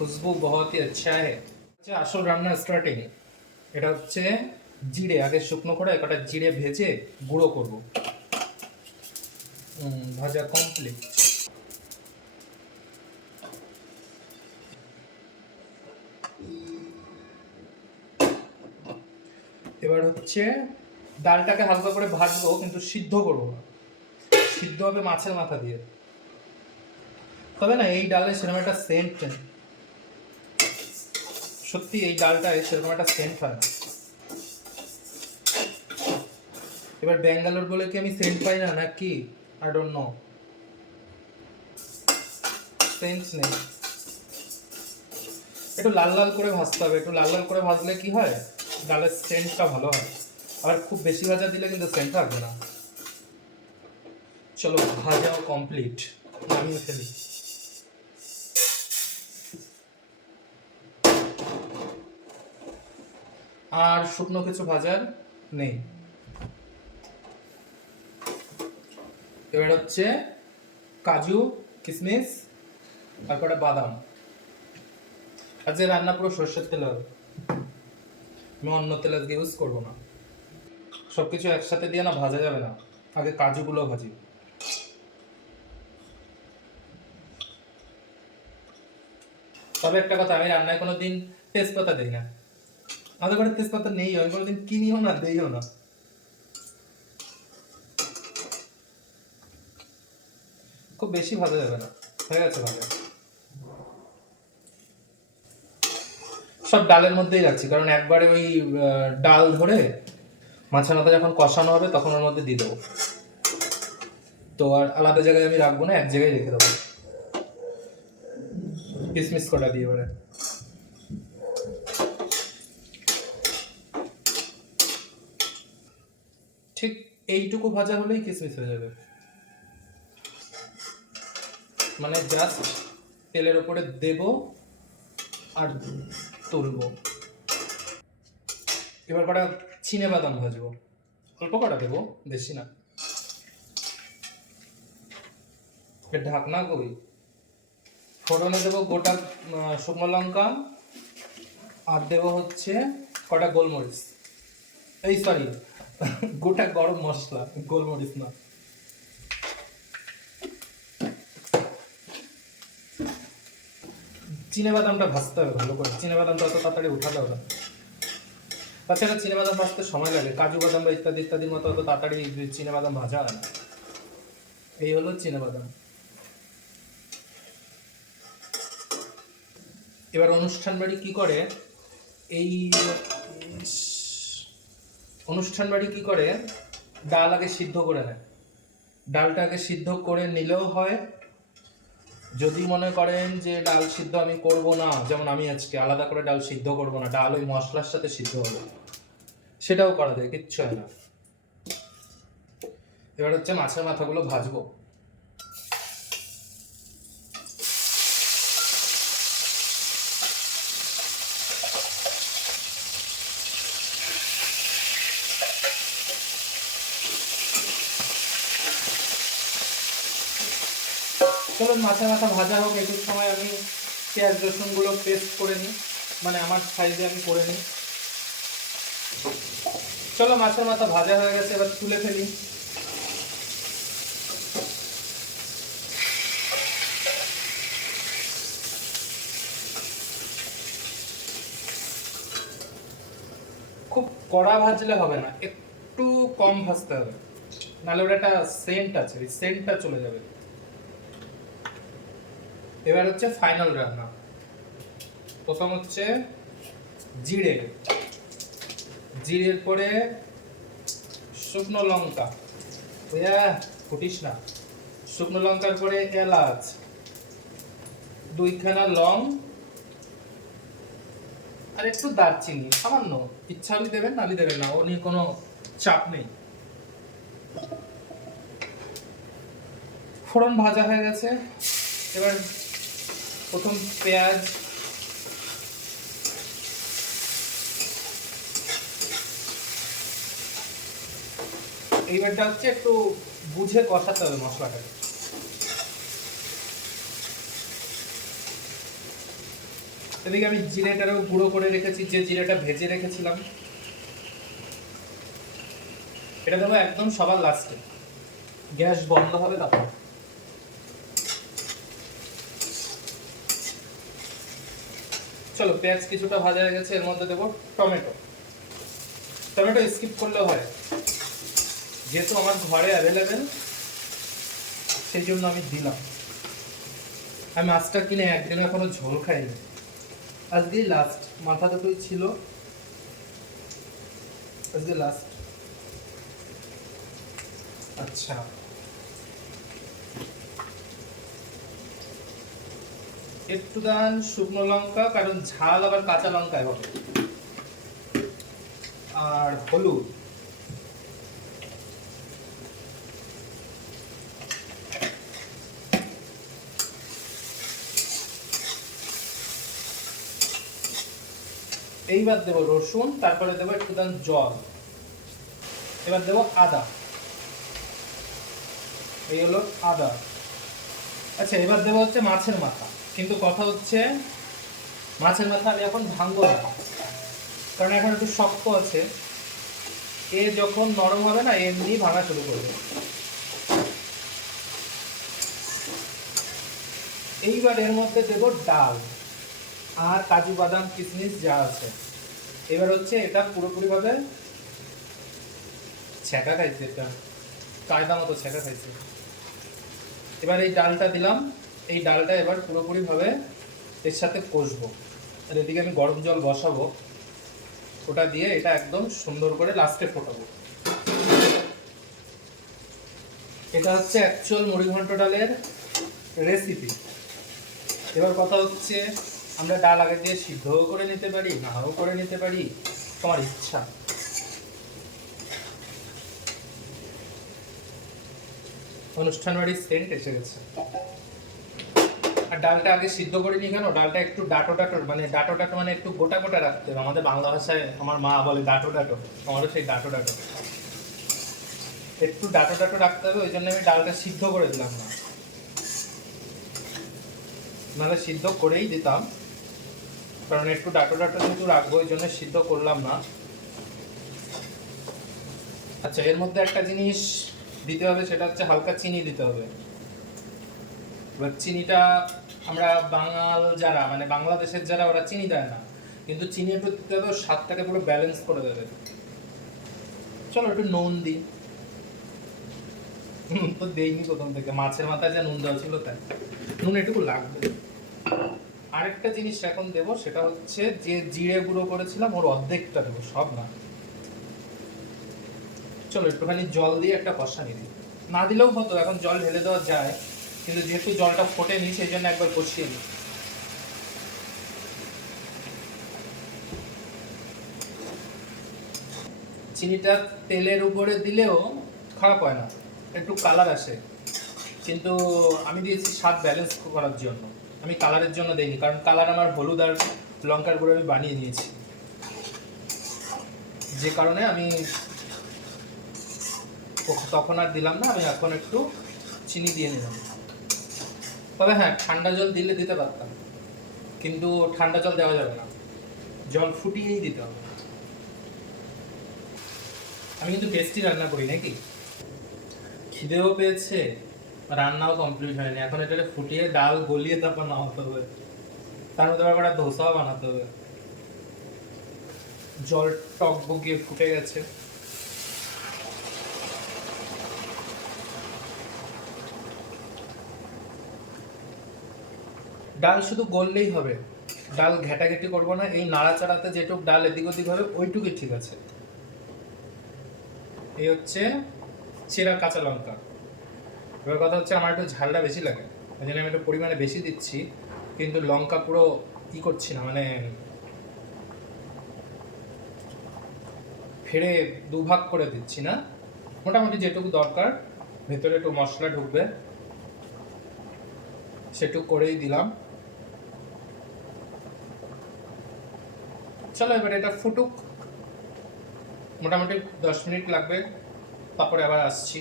খুশবু বহুত হি আচ্ছা है। আচ্ছা, আসল রান্না স্টার্টিং। এটা হচ্ছে জিরে আগে শুকনো করে একটা জিরে ভেজে গুঁড়ো করব। ভাজা কমপ্লিট। এবার হচ্ছে ডালটাকে হালকা করে ভাজবো, কিন্তু সিদ্ধ করবো না, সিদ্ধ হবে মাছের মাথা দিয়ে। তবে না, এই ডালে সেরকম একটা সেন্ট, সত্যি এই ডালটায় সেরকম একটা সেন্ট হয় না। এবার ব্যাঙ্গালোর বলে কি আমি সেন্ট পাই না নাকি? আই ডোন্ট নো, সেন্ট নেই। একটু লাল লাল করে ভাজতে হবে, একটু লাল লাল করে ভাজলে কি হয়, ডালের সেন্টটা ভালো হয়। আবার খুব বেশি ভাজা দিলে কিন্তু সেন্ট থাকবে না। চলো, ভাজাও কমপ্লিট, নামিয়ে ফেলি। আর শুকনো কিছু ভাজার নেই। এবার হচ্ছে কাজু, কিশমিশ, তারপরে বাদাম। আজকে রান্না পুরো সর্ষের তেল হবে, আমি অন্য তেল আজকে ইউজ করবো না। সবকিছু একসাথে দিয়ে না ভাজা যাবে না, আগে কাজুগুলো ভাজি। তবে একটা কথা, আমি রান্নায় কোনোদিন তেজপাতা দিই না। আমাদের ঘরে তেজপাতা নেই, আমি কোনোদিন কিনিও না, দেইও না। খুব বেশি ভাজা যাবে না, হয়ে গেছে ভাজা। সব ডালের মধ্যেই রাখছি, কারণ একবারে ওই ডাল ধরে মাছের মাথা যখন কষানো হবে তখন ওর মধ্যে দিয়ে দেবো। তো আর আলাদা জায়গায় আমি রাখবো না, এক জায়গায় রেখে দেবো কিসমিস কটা দিয়ে। এবারে ঠিক এইটুকু ভাজা হলেই কিসমিস হয়ে যাবে, মানে জাস্ট তেলের উপরে দেব আর তুলবো। এবার কটা চিনে বাদাম ভাজবো, অল্প কটা দেবো, বেশি না। ঢাকনা করি, ফোড়নে দেবো গোটা শুকনো লঙ্কা, আর দেবো হচ্ছে কটা গোলমরিচ, এই সরি গোটা গরম মশলা, গোলমরিচ না। চিনে বাদামটা ভাজতে হবে ভালো করে, চিনে বাদামটা অত তাড়াতাড়ি উঠাতে হবে না। তাছাড়া চিনে বাদাম ভাজতে সময় লাগে, কাজু বাদাম বা ইত্যাদি ইত্যাদির মতো অত তাড়াতাড়ি চিনে বাদাম ভাজা হয় না। এই হলো চিনে বাদাম। এবার অনুষ্ঠান বাড়ি কি করে, এই অনুষ্ঠান বাড়ি কি করে, ডাল আগে সিদ্ধ করে নেয়। ডালটা আগে সিদ্ধ করে নিলেও হয়, যদি মনে করেন যে ডাল সিদ্ধ আমি করব না, যেমন আমি আজকে আলাদা করে ডাল সিদ্ধ করব না, ডাল ওই মশলার সাথে সিদ্ধ হবে, সেটাও করা যায়, কিচ্ছু হয় না। এবার হচ্ছে মাছের মাথাগুলো ভাজবো। চলো, মাছের মাথা ভাজা হোক, একটু সময় আমি পেঁয়াজ রসুনগুলো পেস্ট করে নিই, মানে আমার সাইজে আমি করে নিই। চলো, মাছের মাথা ভাজা হয়ে গেছে, এবার তুলে ফেলি। খুব কড়া ভাজলে হবে না, একটু কম ভাজতে হবে, নাহলে ওটা একটা সেন্ট আছে, ওই সেন্টটা চলে যাবে। এবার হচ্ছে ফাইনাল রান্না। প্রথম হচ্ছে জিরে, জিরের পরে শুকনো লঙ্কা, ফুটিস না, শুকনো লঙ্কার পরে এলাচ, দুইখানা লং, আর একটু দারচিনি সামান্য, ইচ্ছা হলে দেবেন, নালি দেবেন না, ও নিয়ে কোনো চাপ নেই। ফোড়ন ভাজা হয়ে গেছে, এবার প্রথম পেঁয়াজ, এইবারটা হচ্ছে একটু বুঝে কষাতে হবে মশলাটাকে। এদিকে আমি জিরেটারও গুঁড়ো করে রেখেছি, যে জিরেটা ভেজে রেখেছিলাম। এটা দেবো একদম সবার লাস্টে, গ্যাস বন্ধ হবে তখন। চলো, পেঁয়াজ কিছুটা ভাজা হয়ে গেছে, এর মধ্যে দেবো টমেটো। টমেটো স্কিপ করলেও হয়, যেহেতু আমার ঘরে অ্যাভেলেবেল সেই জন্য আমি দিলাম। আমি মাছটা কিনে একদিনও এখনো ঝোল খাইনি, আজকে লাস্ট, মাথা দুটোই ছিল, আজকে লাস্ট। আচ্ছা, একটু দান শুকনো লঙ্কা, কারণ ঝাল আবার কাঁচা লঙ্কায় হবে, আর হলুদ। এইবার দেবো রসুন, তারপরে দেবো একটু দান জল, এবার দেবো আদা। এই হলো আদা। আচ্ছা, এবার দেবো হচ্ছে মাছের মাথা, কিন্তু কথা হচ্ছে মাছের মাথা আমি এখন ভাঙবো না, কারণ এখন একটু শক্ত আছে। এ যখন নরম হবে না, এমনি ভাঙা শুরু করবে। এইবার এর মধ্যে দেবো ডাল আর কাজু বাদাম কিশমিশ যা আছে। এবার হচ্ছে এটা পুরোপুরি ভাবে ছ্যাঁকা খাইছে, এটা কায়দা মতো ছ্যাঁকা খাইছে। এবার এই ডালটা দিলাম, এই ডালটা এবার পুরোপুরি ভাবে এর সাথে কষবো। আর এদিকে আমি গরম জল বসাবো, ওটা দিয়ে এটা একদম সুন্দর করে লাস্টে ফোটাবো। এটা হচ্ছে অ্যাকচুয়াল মুড়িঘন্ট ডালের রেসিপি। এবার কথা হচ্ছে, আমরা ডাল আগে দিয়ে সিদ্ধও করে নিতে পারি, নাও করে নিতে পারি, তোমার ইচ্ছা। অনুষ্ঠান বাড়ির সেন্ট এসে গেছে। আর ডালটা আগে সিদ্ধ করে নি কেন, ডালটা একটু ডাটো ডাটো, মানে ডাটো ডাটো মানে একটু গোটা গোটা রাখতে হবে। আমাদের বাংলা ভাষায় আমার মা বলে ডাটো ডাটো, আমারও সেই ডাটো ডাটো, একটু ডাটো ডাটো রাখতে হবে। ওই জন্য আমি ডালটা সিদ্ধ করে দিলাম না, নাহলে সিদ্ধ করেই দিতাম, কারণ একটু ডাটো ডাটো যেহেতু রাখবো ওই জন্য সিদ্ধ করলাম না। আচ্ছা, এর মধ্যে একটা জিনিস দিতে হবে, সেটা হচ্ছে হালকা চিনি দিতে হবে। এবার চিনিটা আমরা বাঙাল যারা, মানে বাংলাদেশের যারা, ওরা চিনি দেয় না, কিন্তু চিনি একটু দিতে হবে, স্বাদটাকে পুরো ব্যালেন্স করে দেবে। চলো একটু নুন দিই। নুন তো দেইনি প্রথম থেকে, মাছের মাথায় যা নুন দেওয়া ছিল তাই, নুন এটুকু লাগবে। আরেকটা জিনিস এখন দেবো, সেটা হচ্ছে যে জিরে গুঁড়ো করেছিলাম ওর অর্ধেকটা দেবো, সব না। চলো একটুখানি জল দিয়ে একটা কষানি দিই, না দিলেও হতো, এখন জল ঢেলে দেওয়া যায়, কিন্তু যেহেতু জলটা ফোটেনি সেই জন্য একবার কষিয়ে নিই। চিনিটা তেলের উপরে দিলেও খারাপ হয় না, একটু কালার আসে, কিন্তু আমি দিয়েছি স্বাদ ব্যালেন্স করার জন্য, আমি কালারের জন্য দেইনি, কারণ কালার আমার হলুদ আর লঙ্কার গুঁড়ো আমি বানিয়ে নিয়েছি, যে কারণে আমি তখন আর দিলাম না। আমি এখন একটু চিনি দিয়ে নিলাম। তবে হ্যাঁ, ঠান্ডা জল দিলে দিতে পারতাম, কিন্তু ঠান্ডা জল দেওয়া যাবে না, জল ফুটিয়েই দিতে হবে। আমি কিন্তু টেস্টি রান্না করি নাকি। খিদেও পেয়েছে, রান্নাও কমপ্লিট হয়নি, এখন এটা ফুটিয়ে ডাল গলিয়ে তারপর নামাতে হবে, তার মধ্যে আবার একটা ধোসাও বানাতে হবে। জল টক বগিয়ে ফুটে গেছে। ডাল শুধু গললেই হবে, ডাল ঘেটাঘেটি করবো না, এই নাড়াচাড়াতে যেটুক ডাল এদিক ওদিক হবে ওইটুকুই ঠিক আছে। এই হচ্ছে চেরা কাঁচা লঙ্কা। এবার কথা হচ্ছে, আমার একটু ঝালটা বেশি লাগে, ওই জন্য আমি একটু পরিমাণে বেশি দিচ্ছি, কিন্তু লঙ্কা পুরো ই করছি না, মানে ফেড়ে দুভাগ করে দিচ্ছি না, মোটামুটি যেটুকু দরকার, ভেতরে একটু মশলা ঢুকবে সেটুকু করেই দিলাম। চলো এবার এটা ফুটুক, মোটামুটি 10 মিনিট লাগবে, তারপরে আবার আসছি।